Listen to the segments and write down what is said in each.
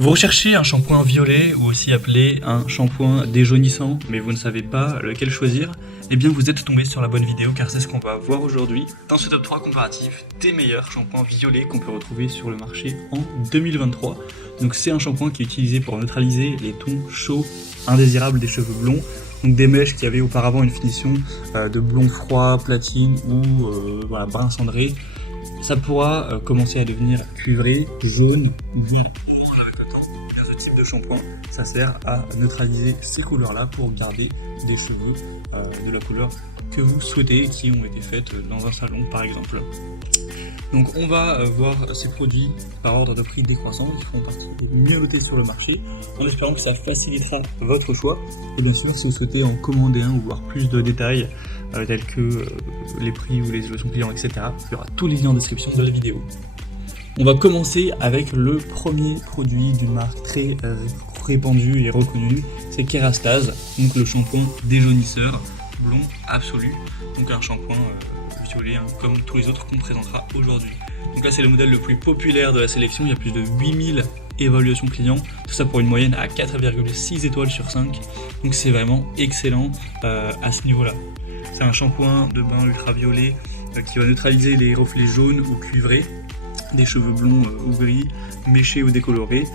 Vous recherchez un shampoing violet ou aussi appelé un shampoing déjaunissant, mais vous ne savez pas lequel choisir? Eh bien vous êtes tombé sur la bonne vidéo car c'est ce qu'on va voir aujourd'hui dans ce top 3 comparatif des meilleurs shampoings violets qu'on peut retrouver sur le marché en 2023. Donc c'est un shampoing qui est utilisé pour neutraliser les tons chauds indésirables des cheveux blonds, donc des mèches qui avaient auparavant une finition de blond froid, platine ou brun cendré. Ça pourra commencer à devenir cuivré, jaune ou bien type de shampoing, ça sert à neutraliser ces couleurs-là pour garder des cheveux de la couleur que vous souhaitez, qui ont été faites dans un salon par exemple. Donc on va voir ces produits par ordre de prix décroissant, ils feront partie des mieux notés sur le marché, en espérant que ça facilitera votre choix. Et bien sûr, si vous souhaitez en commander un ou voir plus de détails tels que les prix ou les évaluations clients, etc., il y aura tous les liens en description de la vidéo. On va commencer avec le premier produit d'une marque très répandue et reconnue, c'est Kerastase, donc le shampoing déjaunisseur blond absolu, donc un shampoing violet comme tous les autres qu'on présentera aujourd'hui. Donc là c'est le modèle le plus populaire de la sélection, il y a plus de 8000 évaluations clients, tout ça pour une moyenne à 4,6 étoiles sur 5, donc c'est vraiment excellent à ce niveau-là. C'est un shampoing de bain ultraviolet qui va neutraliser les reflets jaunes ou cuivrés des cheveux blonds ou gris, méchés ou décolorés,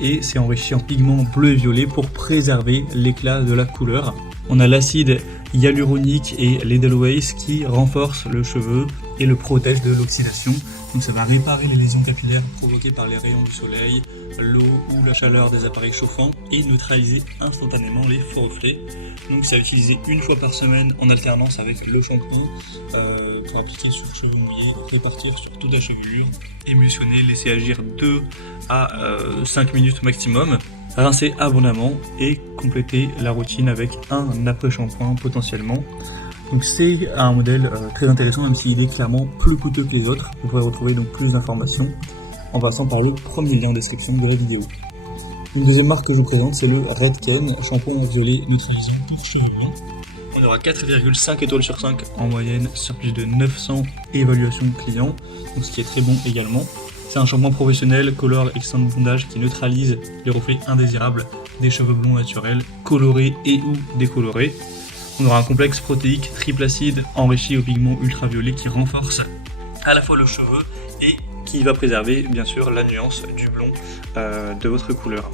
et c'est enrichi en pigments bleu et violet pour préserver l'éclat de la couleur. On a l'acide hyaluronique et l'Edelweiss qui renforcent le cheveu et le protège de l'oxydation. Donc ça va réparer les lésions capillaires provoquées par les rayons du soleil, l'eau ou la chaleur des appareils chauffants et neutraliser instantanément les faux reflets. Donc c'est à utiliser une fois par semaine en alternance avec le shampoing pour appliquer sur cheveux mouillés, répartir sur toute la chevelure, émulsionner, laisser agir 2 à 5 minutes maximum, rincer abondamment et compléter la routine avec un après-shampoing potentiellement. Donc c'est un modèle très intéressant, même s'il est clairement plus coûteux que les autres. Vous pourrez retrouver donc plus d'informations en passant par le premier lien en description de la vidéo. Une deuxième marque que je vous présente, c'est le Redken, shampoing violet neutralisant pour cheveux blancs. On aura 4,5 étoiles sur 5 en moyenne sur plus de 900 évaluations clients, donc ce qui est très bon également. C'est un shampoing professionnel Color Extend Bondage qui neutralise les reflets indésirables des cheveux blonds naturels, colorés et ou décolorés. On aura un complexe protéique triple acide enrichi au pigment ultraviolet qui renforce à la fois le cheveu et qui va préserver bien sûr la nuance du blond de votre couleur.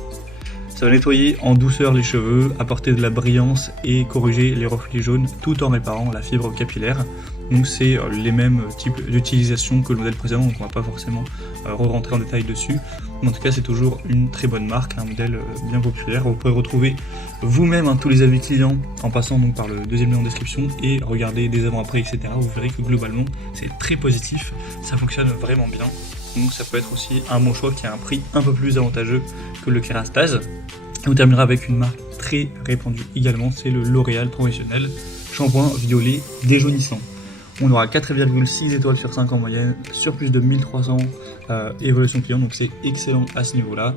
Ça va nettoyer en douceur les cheveux, apporter de la brillance et corriger les reflets jaunes tout en réparant la fibre capillaire. Donc c'est les mêmes types d'utilisation que le modèle précédent, donc on ne va pas forcément re-rentrer en détail dessus. Mais en tout cas c'est toujours une très bonne marque, un modèle bien populaire. Vous pouvez retrouver vous-même tous les avis clients en passant donc par le deuxième lien en description et regarder des avant-après, etc. Vous verrez que globalement c'est très positif, ça fonctionne vraiment bien. Donc ça peut être aussi un bon choix qui a un prix un peu plus avantageux que le Kerastase. Et on terminera avec une marque très répandue également, c'est le L'Oréal professionnel, shampoing violet déjaunissant. On aura 4,6 étoiles sur 5 en moyenne, sur plus de 1300 évaluations clients, donc c'est excellent à ce niveau-là.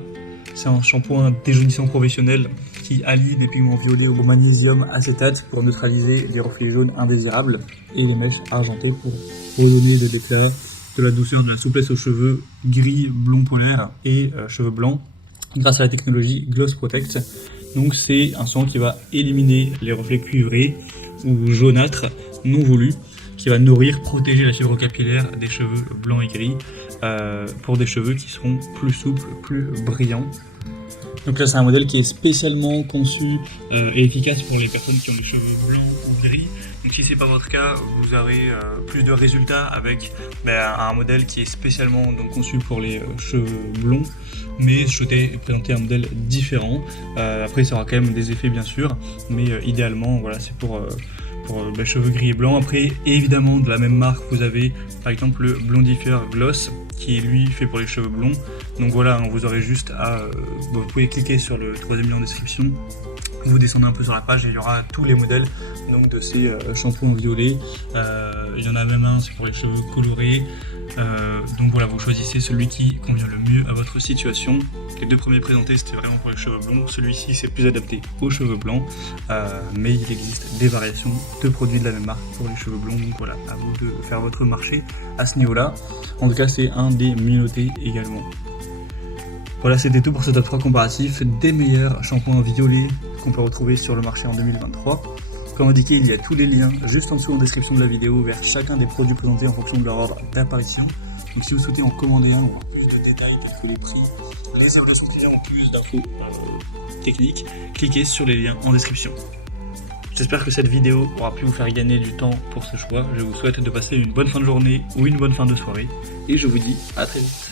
C'est un shampoing déjaunissant professionnel qui allie des pigments violets au magnésium acétate pour neutraliser les reflets jaunes indésirables et les mèches argentées pour donner des éclairs, de la douceur, de la souplesse aux cheveux gris, blond polaire et cheveux blancs grâce à la technologie Gloss Protect. Donc c'est un shampoing qui va éliminer les reflets cuivrés ou jaunâtres non voulus, qui va nourrir, protéger la fibre capillaire des cheveux blancs et gris pour des cheveux qui seront plus souples, plus brillants. Donc là c'est un modèle qui est spécialement conçu et efficace pour les personnes qui ont les cheveux blancs ou gris. Donc si c'est pas votre cas, vous aurez plus de résultats avec un modèle qui est spécialement donc conçu pour les cheveux blonds. Mais je souhaitais présenter un modèle différent. Après ça aura quand même des effets bien sûr, mais idéalement voilà, c'est pour cheveux gris et blancs. Après évidemment de la même marque vous avez par exemple le Blondifier Gloss qui est lui fait pour les cheveux blonds. Donc voilà, vous aurez juste à vous pouvez cliquer sur le troisième lien en description, vous descendez un peu sur la page et il y aura tous les modèles donc de ces shampoings violets. Il y en a même un, c'est pour les cheveux colorés. Donc voilà, vous choisissez celui qui convient le mieux à votre situation. Les deux premiers présentés c'était vraiment pour les cheveux blonds, celui-ci c'est plus adapté aux cheveux blancs, mais il existe des variations de produits de la même marque pour les cheveux blonds, donc voilà, à vous de faire votre marché à ce niveau-là. En tout cas c'est un des mieux notés également. Voilà, c'était tout pour ce top 3 comparatif des meilleurs shampoings violets qu'on peut retrouver sur le marché en 2023. Comme indiqué, il y a tous les liens juste en dessous en description de la vidéo vers chacun des produits présentés en fonction de leur ordre d'apparition. Donc si vous souhaitez en commander un ou avoir plus de détails tels que les prix, les adresses clients ou plus d'infos techniques, cliquez sur les liens en description. J'espère que cette vidéo aura pu vous faire gagner du temps pour ce choix. Je vous souhaite de passer une bonne fin de journée ou une bonne fin de soirée et je vous dis à très vite.